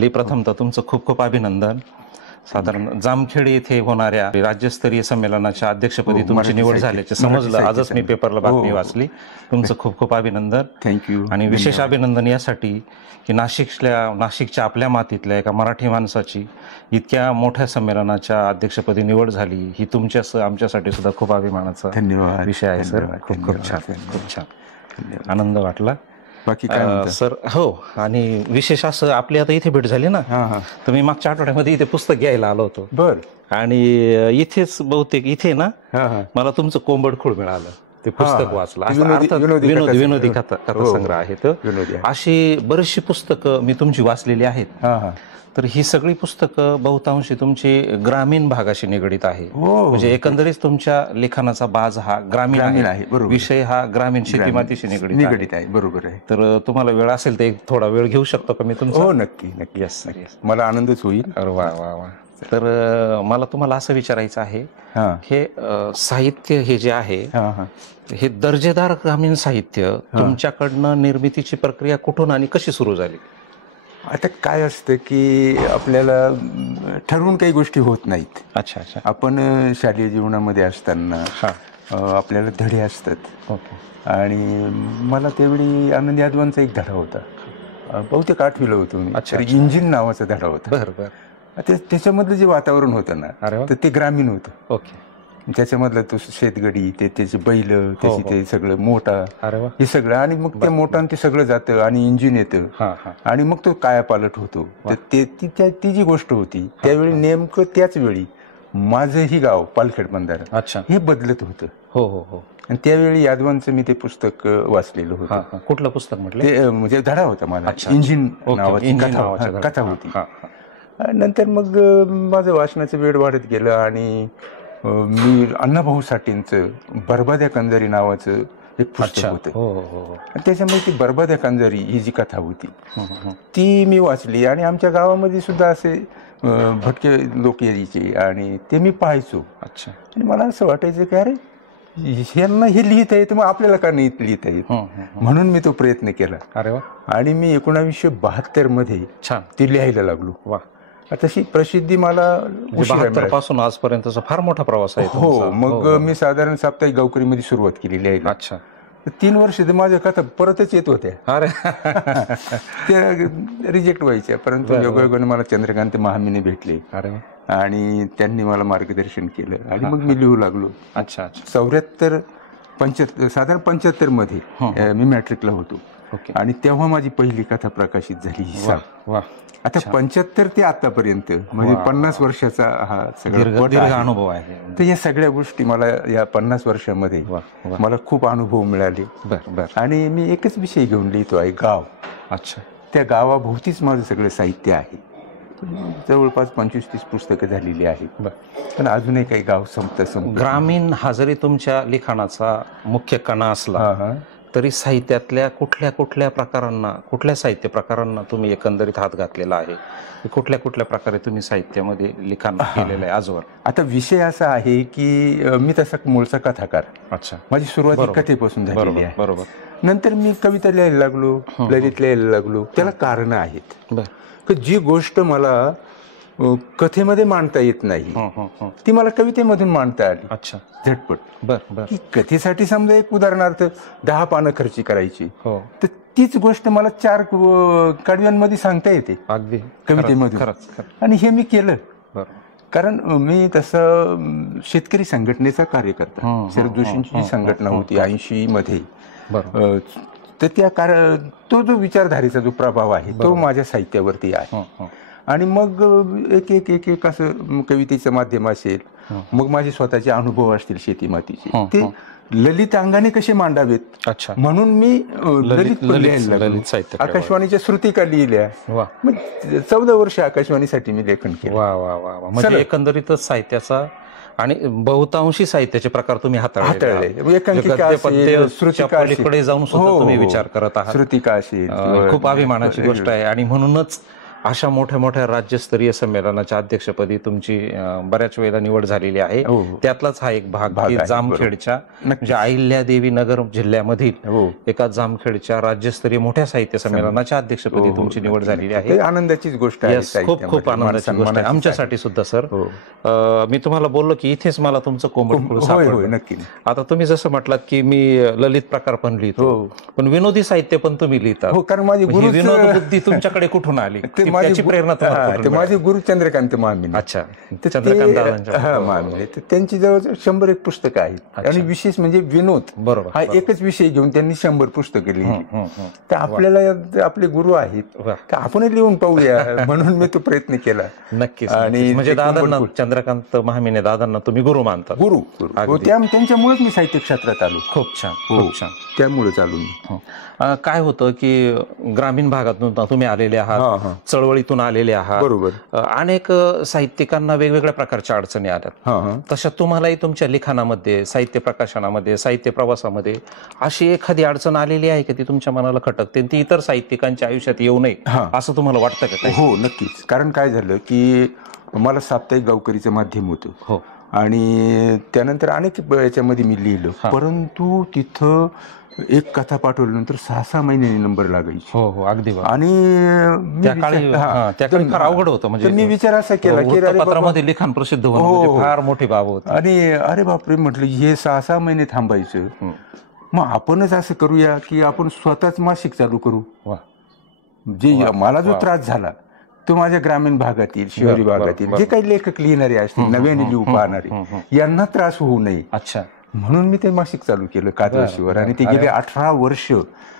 प्रथमतः तुमचं खूप खूप अभिनंदन. साधारण जामखेड येथे होणाऱ्या राज्यस्तरीय संमेलनाच्या अध्यक्षपदी तुमची निवड झाल्याचे समजलं. आजच मी पेपरला बातमी वाचली. तुमचं खूप खूप अभिनंदन. थँक्यू. आणि विशेष अभिनंदन यासाठी की नाशिकच्या आपल्या मातीतल्या एका मराठी माणसाची इतक्या मोठ्या संमेलनाच्या अध्यक्षपदी निवड झाली, ही तुमच्या आमच्यासाठी सुद्धा खूप अभिमानाचा विषय आहे सर. खूप खूप छान, खूप छान आनंद वाटला. बाकी काय सर? हो, आणि विशेष असं आपली आता इथे भेट झाली ना, तर मी मागच्या आठवड्यामध्ये इथे पुस्तक घ्यायला आलो होतो. बर. आणि इथेच बहुतेक इथे ना मला तुमचं कोंबडखोळ मिळालं. ते पुस्तक वाचलं. विनोदी कथासंग्रह आहेत. अशी बरीचशी पुस्तकं मी तुमची वाचलेली आहेत. तर ही सगळी पुस्तकं बहुतांशी तुमची ग्रामीण भागाशी निगडीत आहे. म्हणजे एकंदरीत तुमच्या लेखनाचा बाज हा ग्रामीण आहे. विषय हा ग्रामीण शेतीमातीशी निगडीत आहे. बरोबर आहे. तर तुम्हाला वेळ असेल तर एक थोडा वेळ घेऊ शकतो का मी तुमचा? हो, नक्की नक्की. Yes sir, yes. मला आनंदच होईल. अरे वा वा वा. तर मला तुम्हाला असं विचारायचं आहे, हे साहित्य हे जे आहे, हे दर्जेदार ग्रामीण साहित्य तुमच्याकडनं निर्मितीची प्रक्रिया कुठून आणि कशी सुरू झाली? आता काय असतं की आपल्याला ठरवून काही गोष्टी होत नाहीत. अच्छा अच्छा. आपण शालेय जीवनामध्ये असताना आपल्याला धडे असतात. ओके. आणि मला त्यावेळी आनंद यादवांचा एक धडा होता, बहुतेक 8वीला होतो मी. अच्छा. इंजिन नावाचा धडा होता. बरं बरं. त्याच्यामधलं जे वातावरण होतं ना, तर ते ग्रामीण होतं. ओके. त्याच्यामधलं तो शेतगडी, त्याचे बैल, त्याची ते सगळं मोठा, हे सगळं. आणि मग त्या मोठान ते सगळं जातं आणि इंजिन येतं आणि मग तो कायापालट होतो. तर ती जी गोष्ट होती त्यावेळी, नेमकं त्याच वेळी माझंही गाव पालखेड बंधारा हे बदलत होतं. हो हो हो. आणि त्यावेळी यादवांचं मी ते पुस्तक वाचलेलं होतं. कुठलं पुस्तक म्हटलं? ते म्हणजे धडा होता माझा, इंजिन नावाची कथा होती. नंतर मग माझं वाचनाचं वेळ वाढत गेलं आणि मी अण्णाभाऊ साठेंचं बरबाद्या कंजारी नावाचं एक पुस्तक होतं. त्याच्यामुळे ती बरबाद्या कंजारी ही जी कथा होती ती मी वाचली. आणि आमच्या गावामध्ये सुद्धा असे भटके लोक यायचे आणि ते मी पाहायचो. अच्छा. आणि मला असं वाटायचं की अरे, ह्यांना हे लिहिता येतं, मग आपल्याला का नाही लिहिता येत? म्हणून मी तो प्रयत्न केला. अरे वा. आणि मी 1972 मध्ये ती लिहायला लागलो. वा. तशी प्रसिद्धी मला 72 पासून आजपर्यंतचा फार मोठा प्रवास आहे. हो. मग मी साधारण साप्ताहिक गावकरीमध्ये सुरुवात केलेली आहे. अच्छा. 3 वर्ष तर माझ्या कथा परतच येत होत्या. अरे. त्या रिजेक्ट व्हायच्या. परंतु योगायोगाने मला चंद्रकांत महामीने भेटले. अरे. आणि त्यांनी मला मार्गदर्शन केलं आणि मग मी लिहू लागलो. अच्छा. 75 मध्ये मी मॅट्रिकला होतो. आणि तेव्हा माझी पहिली कथा प्रकाशित झाली. आता 75 ते आतापर्यंत म्हणजे 50 वर्षाचा हा सगळा अनुभव आहे. तर या सगळ्या गोष्टी मला या 50 वर्षामध्ये मला खूप अनुभव मिळाले. आणि मी एकच विषय घेऊन लिहितो आहे, गाव. अच्छा. त्या गावाभोवतीच माझं सगळं साहित्य आहे. जवळपास 25-30 पुस्तकं झालेली आहेत. पण अजूनही काही गाव संपत. ग्रामीण हा जरी तुमच्या लिखाणाचा मुख्य कणा असला तरी साहित्यातल्या कुठल्या प्रकारांना, कुठल्या साहित्य प्रकारांना तुम्ही एकंदरीत हात घातलेला आहे? कुठल्या प्रकारे तुम्ही साहित्यामध्ये लिखाण केलेलं आहे आजवर? आता विषय असा आहे की मी तसा मूळचा कथाकार. अच्छा. माझी सुरुवात कथेपासून झालेली आहे. बरोबर. नंतर मी कविता लिहायला लागलो, ललित लिहायला लागलो. त्याला कारण आहेत. जी गोष्ट मला कथेमध्ये मांडता येत नाही ती मला कवितेमधून मांडता आली. अच्छा. झटपट. कथेसाठी समजा एक उदाहरणार्थ 10 पानं खर्ची करायची, तर तीच गोष्ट मला 4 कडव्यांमध्ये सांगता येते अगदी कवितेमधून. आणि हे मी केलं कारण मी तसं शेतकरी संघटनेचा कार्यकर्ता. शरद जोशींची संघटना होती 80 मध्ये. तर तो जो विचारधारेचा जो प्रभाव आहे तो माझ्या साहित्यावरती आहे. आणि मग एक असं कवितेचं माध्यम असेल, मग माझे स्वतःचे अनुभव असतील शेतीमातीचे, ते ललित अंगाने कसे मांडावेत म्हणून मी ललित साहित्य, आकाशवाणीच्या श्रुतिका लिहिल्या. मग 14 वर्ष आकाशवाणीसाठी मी लेखन केलं. म्हणजे एकंदरीतच साहित्याचा आणि बहुतांशी साहित्याचे प्रकार तुम्ही हाताळले. श्रुतिका जाऊन सुद्धा तुम्ही विचार करत आहात. श्रुतिका असेल. खूप अभिमानाची गोष्ट आहे. आणि म्हणूनच अशा मोठ्या मोठ्या राज्यस्तरीय संमेलनाच्या अध्यक्षपदी तुमची बऱ्याच वेळेला निवड झालेली आहे. त्यातलाच हा एक भाग की जामखेडच्या म्हणजे अहिल्यादेवी नगर जिल्ह्यामधील एका जामखेडच्या राज्यस्तरीय मोठ्या साहित्य संमेलनाच्या अध्यक्षपदी तुमची निवड झालेली आहे. आनंदाचीच गोष्ट आहे. खूप खूप आनंदाची गोष्ट आहे आमच्यासाठी सुद्धा सर. मी तुम्हाला बोललो की इथेच मला तुमचं कोंबडखोळ सापडलं. नक्की. आता तुम्ही जसं म्हटलात की मी ललित प्रकार पण लिहितो, पण विनोदी साहित्य पण तुम्ही लिहितात. कारण माझी विनोद बुद्धी तुमच्याकडे कुठून आली, त्याची प्रेरणा तुम्हाला? माझे गुरु चंद्रकांत महामिने. अच्छा. चंद्रकांत दादांच्या महामिने त्यांची जवळ 101 पुस्तकं आहेत आणि विशेष म्हणजे विनोद बरोबर हा एकच विषय घेऊन त्यांनी 100 पुस्तकं लिहिली. तर आपल्याला आपले गुरु आहेत तर आपणही लिहून पाहूया म्हणून मी तो प्रयत्न केला. नक्कीच. आणि म्हणजे दादांना, चंद्रकांत महामिने दादांना तुम्ही गुरु मानतात? गुरु. त्यांच्यामुळेच मी साहित्य क्षेत्रात आलो. खूप छान, खूप छान. त्यामुळेच आलो. काय होतं की ग्रामीण भागातून तुम्ही आलेले आहात, चळवळीतून आलेले आहात. बरोबर. अनेक साहित्यिकांना वेगवेगळ्या प्रकारच्या अडचणी आल्यात. तशा तुम्हालाही तुमच्या लिखाणामध्ये, साहित्य प्रकाशनामध्ये, साहित्य प्रवासामध्ये अशी एखादी अडचण आलेली आहे की ती तुमच्या मनाला खटकते, ती इतर साहित्यिकांच्या आयुष्यात येऊ नये असं तुम्हाला वाटतं का? हो, नक्कीच. कारण काय झालं की मला साप्ताहिक गावकरीचं माध्यम होतं. हो. आणि त्यानंतर अनेक याच्यामध्ये मी लिहिलं, परंतु तिथं एक कथा पाठवल्यानंतर 6-6 महिन्यांनी नंबर लागायचे. हो हो, अगदी. आणि त्या काळी फार अवघड होतं. म्हणजे मी विचार असा केला की पत्रामध्ये लिखाण प्रसिद्ध होणं फार मोठी बाब होती. आणि अरे बापरे म्हटलं, हे 6-6 महिने थांबायचं, मग आपणच असं करूया की आपण स्वतःच मासिक चालू करू. जे मला जो त्रास झाला तो माझ्या ग्रामीण भागातील, शहरी भागातील जे काही लेखक लिहिणारे असतील, नव्याने लिहू पाहणारे, यांना त्रास होऊ नये. अच्छा. म्हणून मी ते मासिक चालू केलं कादवशीवर. आणि ते गेले 18 वर्ष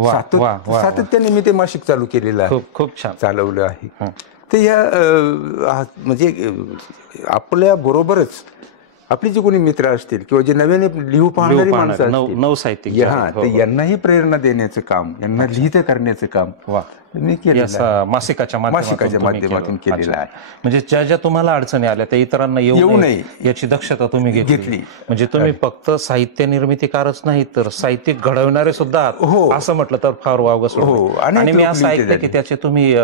सातत्याने मी ते मासिक चालू केलेलं आहे. खूप छान चालवलं आहे. तर या म्हणजे आपल्या बरोबरच आपली जे कोणी मित्र असतील किंवा जे नव्याने लिहू पाहणारी माणसं नवसाहित्यिक, यांनाही प्रेरणा देण्याचं काम, यांना लिहितं करण्याचं काम मी केलं मासिकाच्या माध्यमातून केलेलं आहे. म्हणजे ज्या ज्या तुम्हाला अडचणी आल्या त्या इतरांना येऊ नये याची दक्षता तुम्ही घेतली. म्हणजे तुम्ही फक्त साहित्य निर्मितीकारच नाही तर साहित्यिक घडवणारे सुद्धा आहात असं म्हटलं तर फार वावगं. आणि मी असं ऐकलं की त्याचे तुम्ही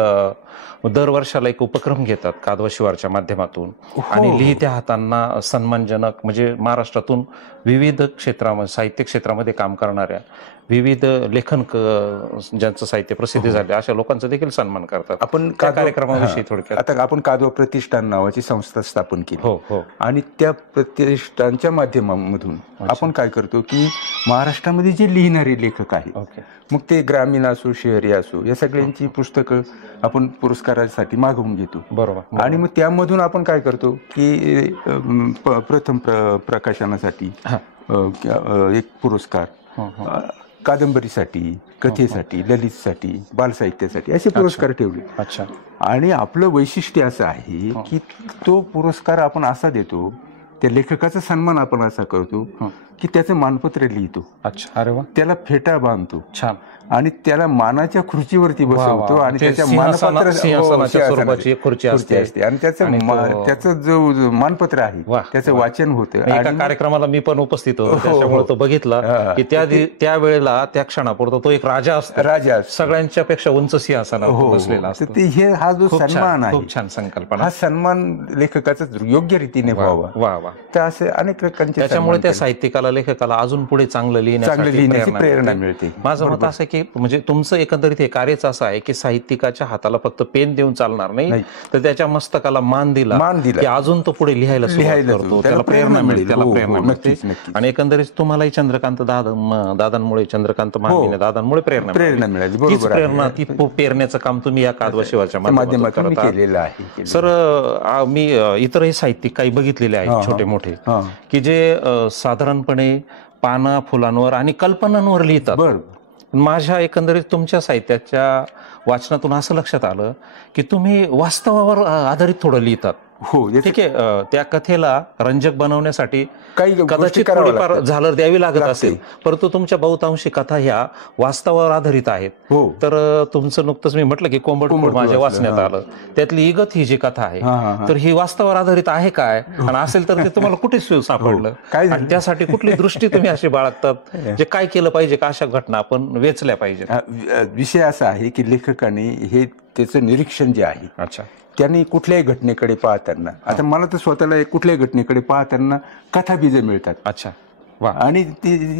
दरवर्षाला एक उपक्रम घेतात कादवा माध्यमातून, आणि लिहित्या हातांना सन्मानजनक म्हणजे महाराष्ट्रातून विविध क्षेत्रामध्ये, साहित्य क्षेत्रामध्ये काम करणाऱ्या विविध लेखन ज्यांचं साहित्य प्रसिद्ध झाले अशा लोकांचा देखील सन्मान करतात. आपण कार्यक्रमाविषयी थोडक्यात. आता आपण कादवा प्रतिष्ठान नावाची संस्था स्थापन केली. हो. आणि त्या प्रतिष्ठानच्या माध्यमामधून आपण काय करतो की महाराष्ट्रामध्ये जे लिहिणारे लेखक आहेत, मग ते ग्रामीण असो शहरी असो, या सगळ्यांची पुस्तकं आपण पुरस्कारासाठी मागवून घेतो. बरोबर. आणि मग त्यामधून आपण काय करतो की प्रथम प्रकाशनासाठी एक पुरस्कार, कादंबरीसाठी, कथेसाठी, ललितसाठी, बालसाहित्यासाठी असे पुरस्कार ठेवले. अच्छा. आणि आपलं वैशिष्ट्य असं आहे की तो पुरस्कार आपण असा देतो, त्या लेखकाचा सन्मान आपण असा करतो की त्याचं मानपत्र लिहितो. अच्छा. अरे वा. त्याला फेटा बांधतो. छान. आणि त्याला मानाच्या खुर्चीवरती बसवतो आणि त्याच्या मानपत्र स्वरूपाची खुर्ची असते आणि त्याचं जो मानपत्र आहे त्याचं वाचन होतं. एका कार्यक्रमाला मी पण उपस्थित होतो, त्याच्यामुळे तो बघितला की त्या वेळेला त्या क्षणापुरता तो एक राजा असतो. सगळ्यांच्या पेक्षा उंच सिंहासनावर बसलेला असतो. हा जो सन्मान आहे, खूप छान संकल्पना. हा सन्मान लेखकाचा योग्य रीतीने व्हावा. तर असे अनेक रकांचे, त्याच्यामुळे त्या साहित्यिकाला, लेखकाला अजून पुढे चांगलं लिहिण्याची प्रेरणा मिळते. माझं मत असं की म्हणजे तुमचं एकंदरीत हे कार्यच असं आहे की साहित्यिकाच्या हाताला फक्त पेन देऊन चालणार नाही, तर त्याच्या मस्तकाला मान दिला की अजून तो पुढे लिहायला करतो, त्याला प्रेरणा मिळेल, त्याला प्रेरणा मिळते. आणि एकंदरीत तुम्हालाही चंद्रकांत दादांमुळे, चंद्रकांत महामिने दादांमुळे प्रेरणा मिळाली. तीच प्रेरणा, ती पेरण्याचं काम तुम्ही या कादवा शिवाच्या माध्यमातून केलेलं आहे. सर, मी इतरही साहित्यिक काही बघितलेले आहेत छोटे मोठे की जे साधारणपणे पाना फुलांवर आणि कल्पनांवर लिहितात. माझ्या एकंदरीत तुमच्या साहित्याच्या वाचनातून असं लक्षात आलं की तुम्ही वास्तवावर आधारित थोडं लिहितात. हो, ठीक आहे. त्या कथेला रंजक बनवण्यासाठी कदाचित थोडीफार झालर द्यावी लागत असेल, परंतु तुमच्या बहुतांशी कथा ह्या वास्तवावर आधारित आहेत. तर तुमचं नुकतंच मी म्हटलं की कोंबडखोळ माझ्या वाचण्यात आलं, त्यातली इगत ही जी कथा आहे तर ही वास्तवावर आधारित आहे काय, आणि असेल तर ते तुम्हाला कुठे सापडलं, आणि त्यासाठी कुठली दृष्टी तुम्ही अशी बाळगतात, जे काय केलं पाहिजे का अशा घटना आपण वेचल्या पाहिजे? विषय असा आहे की लेखकाने हे त्याचं निरीक्षण जे आहे, अच्छा, त्यांनी कुठल्याही घटनेकडे पाहताना, आता मला तर स्वतःला कुठल्याही घटनेकडे पाहताना कथा बीज मिळतात. अच्छा, आणि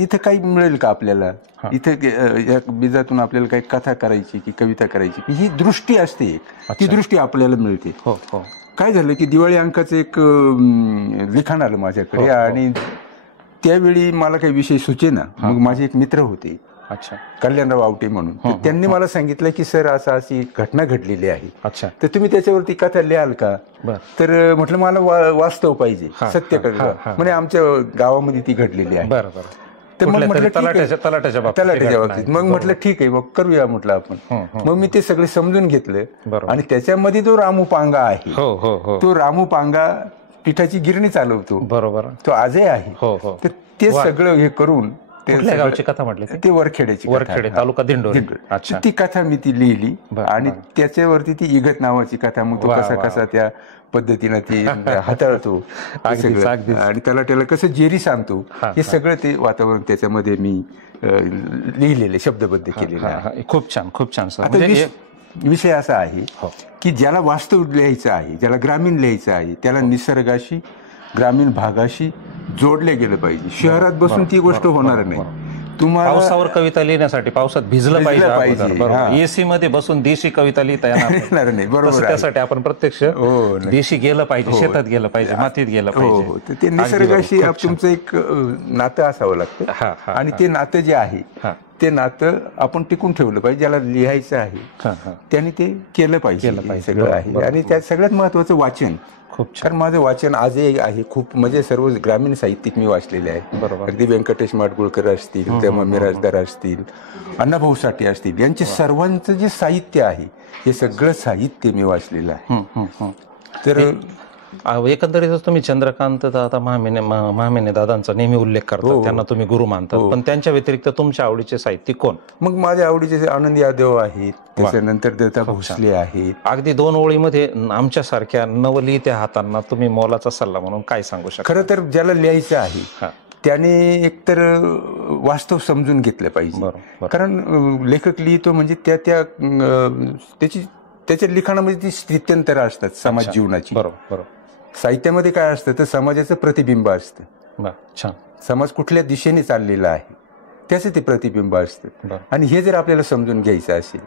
इथं काही मिळेल का आपल्याला, इथं या बीजातून आपल्याला काही कथा करायची की कविता करायची की ही दृष्टी असते एक, ती दृष्टी आपल्याला मिळते. हो हो. काय झालं की दिवाळी अंकाचं एक लिखाण आलं माझ्याकडे आणि त्यावेळी मला काही विषय सुचेना. मग माझे एक मित्र होते, अच्छा, कल्याणराव आवटे म्हणून, तर त्यांनी मला सांगितलं की सर अशी घटना घडलेली आहे, अच्छा, तर तुम्ही त्याच्यावरती कथा लिहाल का. तर म्हटलं मला वास्तव पाहिजे, सत्य म्हणजे आमच्या गावामध्ये ती घडलेली आहे. तर मग म्हटलं तलाट्याच्या बाबतीत. मग म्हटलं ठीक आहे, मग करूया म्हटलं आपण. मग मी ते सगळे समजून घेतलं आणि त्याच्यामध्ये जो रामू पांगा आहे, तो रामू पांगा पिठाची गिरणी चालवतो, बरोबर, तो आजही आहे. तर ते सगळं हे करून गावची कथा म्हटली, ते वरखेड्याची, वरखेडे तालुका दिंडोरी. ती कथा मी ती लिहिली आणि त्याच्यावरती ती इगत नावाची कथा, मग तो कसा कसा त्या पद्धतीनं ती हाताळतो आणि त्याला कसं जेरी सांगतो, हे सगळं ते वातावरण त्याच्यामध्ये मी लिहिलेले, शब्दबद्ध केलेले आहे. खूप छान, खूप छान. आता विषय असा आहे की ज्याला वास्तव लिहायचं आहे, ज्याला ग्रामीण लिहायचं आहे, त्याला निसर्गाशी, ग्रामीण भागाशी जोडले गेलं पाहिजे. शहरात बसून ती गोष्ट होणार नाही. तुम्हाला पावसावर कविता लिहिण्यासाठी पावसात भिजलं पाहिजे, एसी मध्ये बसून देशी कविता लिहिता येणार नाही. बरोबर, त्यासाठी आपण प्रत्यक्ष देशी गेलं पाहिजे, शेतात गेलं पाहिजे, मातीत गेलं पाहिजे. ते निसर्गाशी तुमचं एक नातं असावं लागतं आणि ते नातं जे आहे ते नातं आपण टिकून ठेवलं पाहिजे. ज्याला लिहायचं आहे त्याने ते केलं पाहिजे, सगळं आहे. आणि त्यात सगळ्यात महत्वाचं वाचन. कारण माझं वाचन आजही आहे खूप, म्हणजे सर्व ग्रामीण साहित्यिक मी वाचलेले आहे. बरोबर, अगदी व्यंकटेश माडगुळकर असतील, तेव्हा मिराजदार असतील, अण्णाभाऊ साठे असतील, यांचे सर्वांचं जे साहित्य आहे हे सगळं साहित्य मी वाचलेलं आहे. तर एकंदरीतच तुम्ही चंद्रकांत दादा महामेने दादांचा नेहमी उल्लेख करता, त्यांना तुम्ही गुरु मानतात, पण त्यांच्या व्यतिरिक्त तुमच्या आवडीचे साहित्यिक कोण? मग माझ्या आवडीचे आनंद यादव आहेत, त्याच्यानंतर दत्ता भोसले आहेत. अगदी 2 ओळीमध्ये आमच्यासारख्या नवलिहित्या हातांना तुम्ही मोलाचा सल्ला म्हणून काय सांगू शकता? खरं तर ज्याला लिहायचं आहे त्याने एकतर वास्तव समजून घेतलं पाहिजे. कारण लेखक लिहितो म्हणजे त्याच्या लिखाणामध्ये ती स्थित्यंतर असतात समाज जीवनाची. बरोबर, साहित्यामध्ये काय असतं तर समाजाचं प्रतिबिंब असतं. छान, समाज कुठल्या दिशेने चाललेला आहे त्याचं ते प्रतिबिंब असतं. आणि हे जर आपल्याला समजून घ्यायचं असेल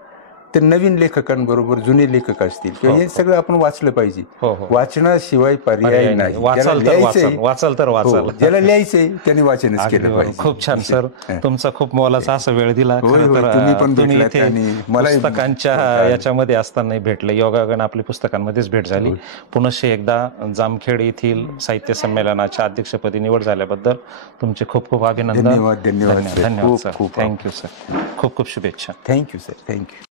तर नवीन लेखकांबरोबर जुने लेखक असतील किंवा हे सगळं आपण वाचलं पाहिजे. वाचनाशिवाय पर्याय नाही. वाचाल तर वाचाल, ज्याला लिहायचंय त्याने वाचनच केलं पाहिजे. खूप छान सर, तुमचा खूप मोलाचा असा वेळ दिला. तुम्ही इथे पुस्तकांच्या याच्यामध्ये असताना भेटले, योगायोगाने आपली पुस्तकांमध्येच भेट झाली. पुनश्च एकदा जामखेड येथील साहित्य संमेलनाच्या अध्यक्षपदी निवड झाल्याबद्दल तुमचे खूप खूप अभिनंदन. धन्यवाद. धन्यवाद सर, थँक्यू सर, खूप खूप शुभेच्छा. Thank you sir, thank you.